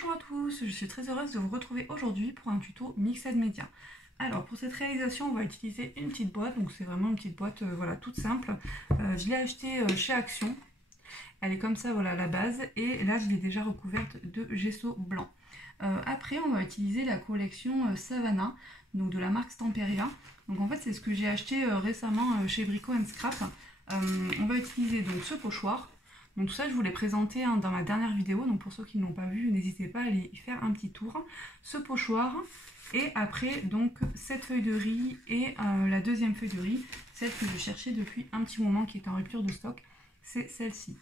Bonjour à tous, je suis très heureuse de vous retrouver aujourd'hui pour un tuto Mixed Media. Alors pour cette réalisation on va utiliser une petite boîte, donc c'est vraiment une petite boîte voilà, toute simple. Je l'ai achetée chez Action, elle est comme ça voilà la base, et là je l'ai déjà recouverte de gesso blanc. Après on va utiliser la collection Savannah, donc de la marque Stamperia. Donc en fait c'est ce que j'ai acheté récemment chez Brico Scrap. On va utiliser donc ce pochoir. Donc tout ça je vous l'ai présenté dans ma dernière vidéo, donc pour ceux qui ne l'ont pas vu, n'hésitez pas à aller y faire un petit tour. Ce pochoir, et après donc cette feuille de riz et la deuxième feuille de riz, celle que je cherchais depuis un petit moment qui est en rupture de stock, c'est celle-ci.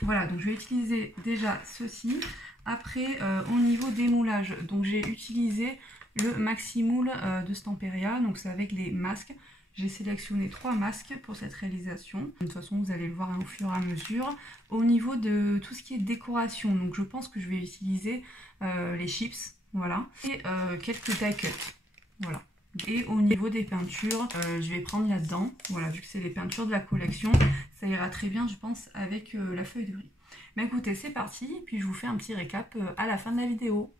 Voilà, donc je vais utiliser déjà ceci. Après au niveau des moulages, donc j'ai utilisé le Maxi Moule de Stamperia, donc c'est avec les masques. J'ai sélectionné 3 masques pour cette réalisation. De toute façon, vous allez le voir au fur et à mesure. Au niveau de tout ce qui est décoration, donc je pense que je vais utiliser les chips, voilà, et quelques die cuts, voilà. Et au niveau des peintures, je vais prendre là-dedans, voilà, vu que c'est les peintures de la collection, ça ira très bien, je pense, avec la feuille de riz. Mais écoutez, c'est parti, puis je vous fais un petit récap à la fin de la vidéo.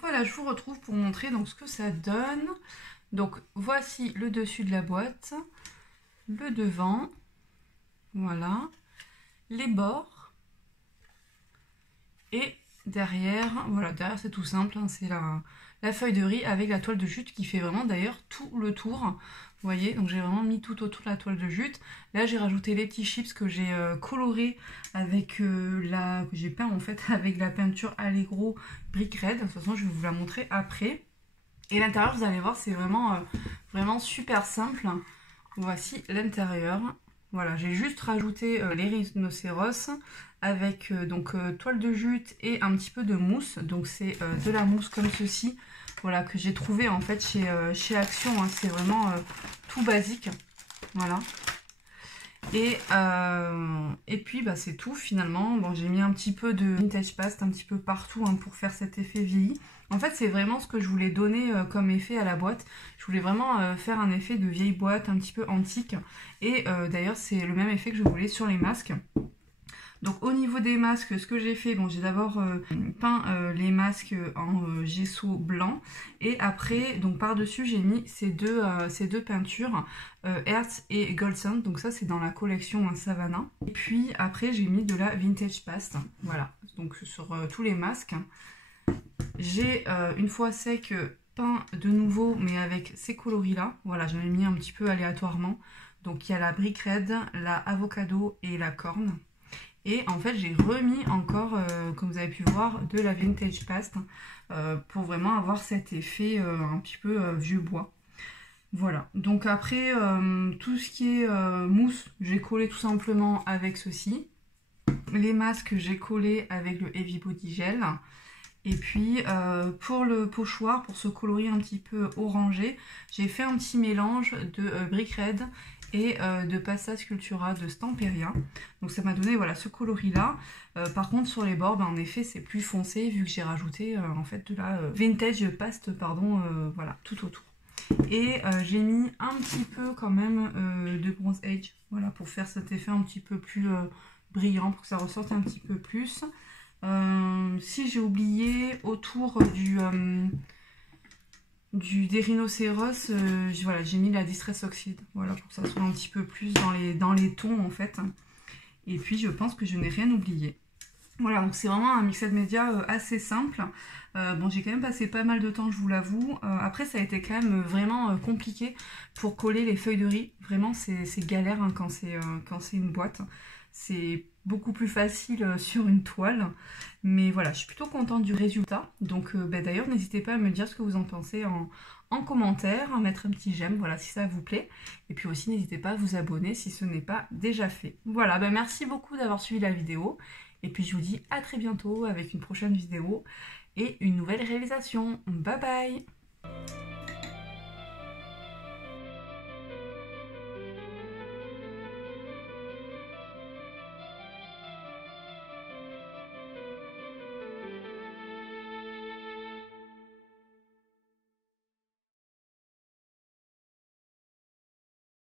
Voilà, je vous retrouve pour montrer donc ce que ça donne. Donc voici le dessus de la boîte, le devant, voilà, les bords et derrière, voilà, derrière c'est tout simple, hein, c'est la feuille de riz avec la toile de jute qui fait vraiment d'ailleurs tout le tour. Vous voyez, donc j'ai vraiment mis tout autour de la toile de jute. Là j'ai rajouté les petits chips que j'ai colorés avec que j'ai peint en fait avec la peinture Allegro Brick Red. De toute façon je vais vous la montrer après. Et l'intérieur, vous allez voir, c'est vraiment, vraiment super simple. Voici l'intérieur. Voilà, j'ai juste rajouté les rhinocéros avec donc toile de jute et un petit peu de mousse. Donc c'est de la mousse comme ceci, voilà, que j'ai trouvé en fait chez Action. Hein. C'est vraiment tout basique. Voilà. Et puis bah, c'est tout finalement. Bon, j'ai mis un petit peu de vintage paste un petit peu partout hein, pour faire cet effet vieilli. En fait c'est vraiment ce que je voulais donner comme effet à la boîte. Je voulais vraiment faire un effet de vieille boîte un petit peu antique. Et d'ailleurs c'est le même effet que je voulais sur les masques. Donc au niveau des masques, ce que j'ai fait, bon j'ai d'abord peint les masques en gesso blanc et après donc par dessus j'ai mis ces deux peintures Earth et Gold Sand, donc ça c'est dans la collection Savannah. Et puis après j'ai mis de la vintage paste, voilà, donc sur tous les masques. J'ai une fois sec peint de nouveau mais avec ces coloris là, voilà j'en ai mis un petit peu aléatoirement. Donc il y a la brick red, la avocado et la corne. Et en fait, j'ai remis encore, comme vous avez pu voir, de la vintage paste pour vraiment avoir cet effet un petit peu vieux bois. Voilà. Donc après, tout ce qui est mousse, j'ai collé tout simplement avec ceci. Les masques, j'ai collé avec le Heavy Body Gel. Et puis pour le pochoir, pour ce coloris un petit peu orangé, j'ai fait un petit mélange de Brick Red et de Pasta Sculptura de Stamperia. Donc ça m'a donné voilà ce coloris là. Par contre sur les bords, en effet c'est plus foncé vu que j'ai rajouté en fait de la vintage paste pardon, voilà tout autour. Et j'ai mis un petit peu quand même de Bronze Age, voilà pour faire cet effet un petit peu plus brillant, pour que ça ressorte un petit peu plus. Si j'ai oublié autour des rhinocéros, voilà, j'ai mis la Distress Oxide, voilà, pour que ça soit un petit peu plus dans les tons en fait. Et puis je pense que je n'ai rien oublié. Voilà, donc c'est vraiment un mixed media assez simple. Bon, j'ai quand même passé pas mal de temps, je vous l'avoue. Après, ça a été quand même vraiment compliqué pour coller les feuilles de riz. Vraiment, c'est galère hein, quand c'est une boîte. C'est beaucoup plus facile sur une toile. Mais voilà, je suis plutôt contente du résultat. Donc d'ailleurs, n'hésitez pas à me dire ce que vous en pensez en commentaire, à mettre un petit j'aime, voilà, si ça vous plaît. Et puis aussi, n'hésitez pas à vous abonner si ce n'est pas déjà fait. Voilà, merci beaucoup d'avoir suivi la vidéo. Et puis je vous dis à très bientôt avec une prochaine vidéo et une nouvelle réalisation. Bye bye!